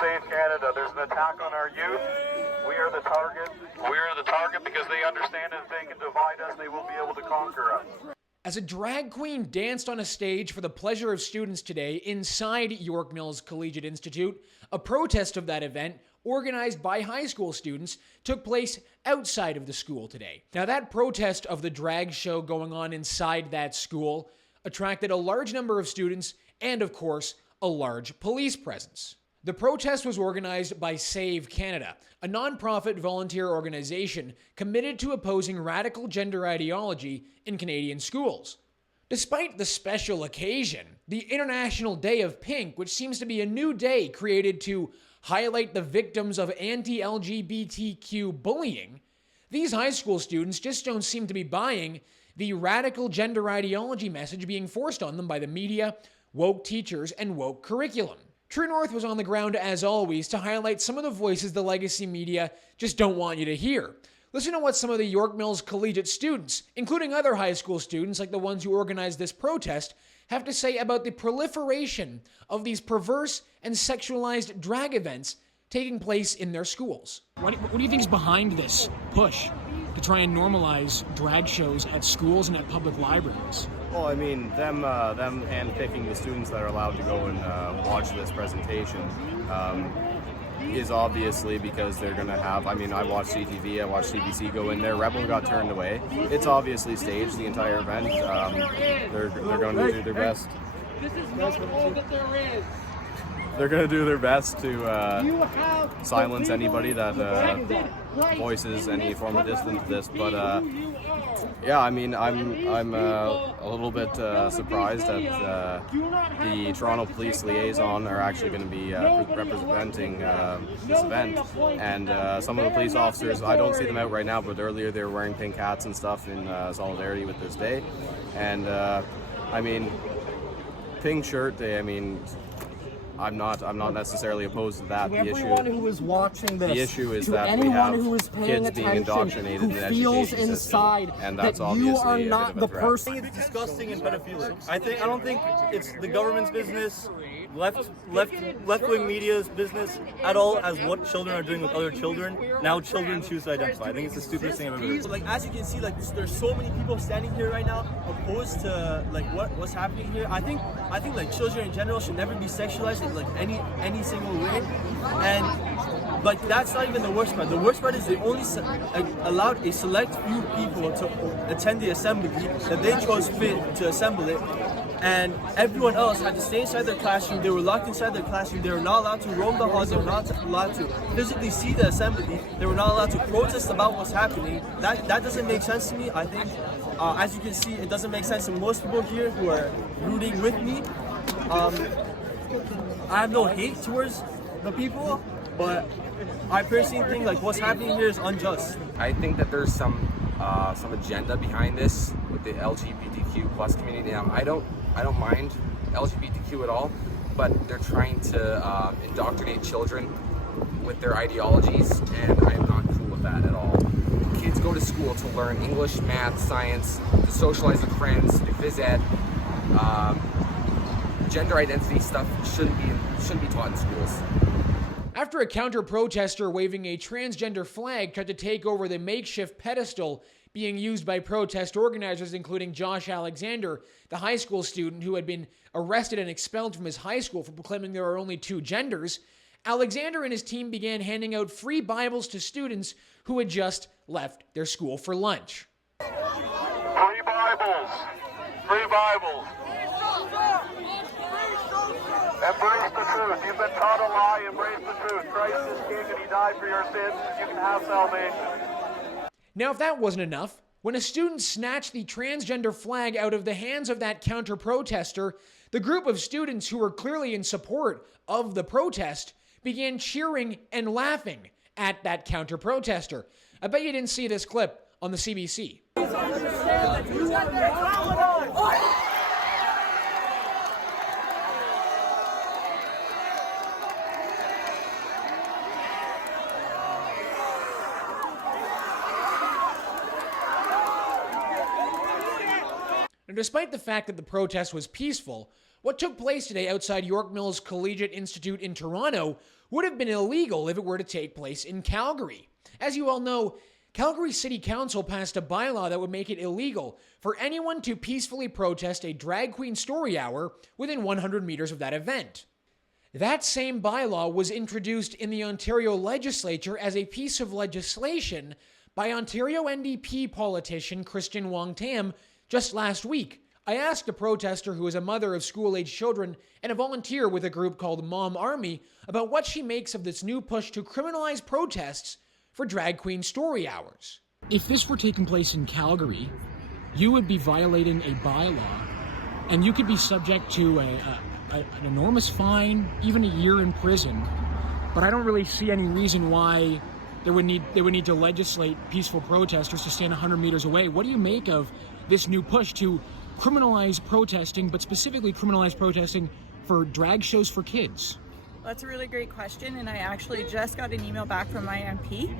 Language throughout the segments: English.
Save Canada. There's an attack on our youth. We are the target. We are the target because they understand that if they can divide us, they will be able to conquer us. As a drag queen danced on a stage for the pleasure of students today inside York Mills Collegiate Institute, a protest of that event, organized by high school students, took place outside of the school today. Now, that protest of the drag show going on inside that school attracted a large number of students and, of course, a large police presence. The protest was organized by Save Canada, a nonprofit volunteer organization committed to opposing radical gender ideology in Canadian schools. Despite the special occasion, the International Day of Pink, which seems to be a new day created to highlight the victims of anti-LGBTQ bullying, these high school students just don't seem to be buying the radical gender ideology message being forced on them by the media, woke teachers, and woke curriculum. True North was on the ground, as always, to highlight some of the voices the legacy media just don't want you to hear. Listen to what some of the York Mills Collegiate students, including other high school students like the ones who organized this protest, have to say about the proliferation of these perverse and sexualized drag events taking place in their schools. What do you think is behind this push to try and normalize drag shows at schools and at public libraries? Well, I mean, them handpicking the students that are allowed to go and watch this presentation is obviously because they're going to have, I mean, I watched CTV, I watched CBC go in there, Rebel got turned away. It's obviously staged, the entire event. They're going to do their best. This is not all that there is. They're going to do their best to silence anybody that voices any form of distance to this. But yeah, I mean, I'm a little bit surprised that the Toronto Police Liaison are actually going to be representing this event. And some of the police officers, I don't see them out right now, but earlier they were wearing pink hats and stuff in solidarity with this day. And I mean, pink shirt day, I mean, I'm not necessarily opposed to that. The issue, who is watching this, the issue is that we have kids being indoctrinated in the feels education inside system, and that's that obviously you are not the person. It's disgusting and pedophilic. I don't think it's the government's business, left-wing media's business at all, as what children are doing with other children. Now children choose to identify. I think it's the stupidest thing I've ever heard. Like, as you can see, like, there's so many people standing here right now opposed to like what's happening here. I think like children in general should never be sexualized in like any single way, and like that's not even the worst part. The worst part is they only allowed a select few people to attend the assembly that they chose fit to assemble it. And everyone else had to stay inside their classroom. They were locked inside their classroom. They were not allowed to roam the halls. They were not allowed to physically see the assembly. They were not allowed to protest about what's happening. That doesn't make sense to me. I think, as you can see, it doesn't make sense to most people here who are rooting with me. I have no hate towards the people, but I personally think like what's happening here is unjust. I think that there's some agenda behind this with the LGBTQ plus community. I don't mind LGBTQ at all, but they're trying to indoctrinate children with their ideologies, and I'm not cool with that at all. Kids go to school to learn English, math, science, to socialize with friends, to phys ed. Gender identity stuff shouldn't be taught in schools. After a counter-protester waving a transgender flag tried to take over the makeshift pedestal being used by protest organizers, including Josh Alexander, the high school student who had been arrested and expelled from his high school for proclaiming there are only two genders, Alexander and his team began handing out free Bibles to students who had just left their school for lunch. Free Bibles! Free Bibles! Embrace the truth. You've been taught a lie. Embrace the truth. Christ is King and He died for your sins. You can have salvation. Now, if that wasn't enough, when a student snatched the transgender flag out of the hands of that counter-protester, the group of students who were clearly in support of the protest began cheering and laughing at that counter-protester. I bet you didn't see this clip on the CBC. Now, despite the fact that the protest was peaceful, what took place today outside York Mills Collegiate Institute in Toronto would have been illegal if it were to take place in Calgary. As you all know, Calgary City Council passed a bylaw that would make it illegal for anyone to peacefully protest a drag queen story hour within 100 meters of that event. That same bylaw was introduced in the Ontario legislature as a piece of legislation by Ontario NDP politician Christian Wong-Tam just last week. I asked a protester who is a mother of school-age children and a volunteer with a group called Mom Army about what she makes of this new push to criminalize protests for drag queen story hours. If this were taking place in Calgary, you would be violating a bylaw, and you could be subject to an enormous fine, even a year in prison. But I don't really see any reason why they would need to legislate peaceful protesters to stand 100 meters away. What do you make of this new push to criminalize protesting, but specifically criminalize protesting for drag shows for kids? That's a really great question, and I actually just got an email back from my MP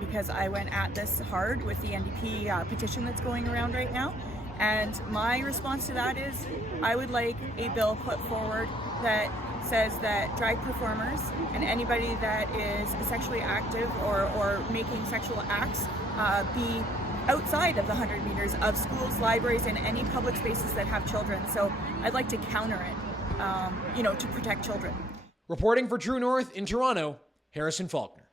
because I went at this hard with the NDP petition that's going around right now. And my response to that is I would like a bill put forward that says that drag performers and anybody that is sexually active or making sexual acts be outside of the 100 meters of schools, libraries, and any public spaces that have children. So I'd like to counter it, to protect children. Reporting for True North in Toronto, Harrison Faulkner.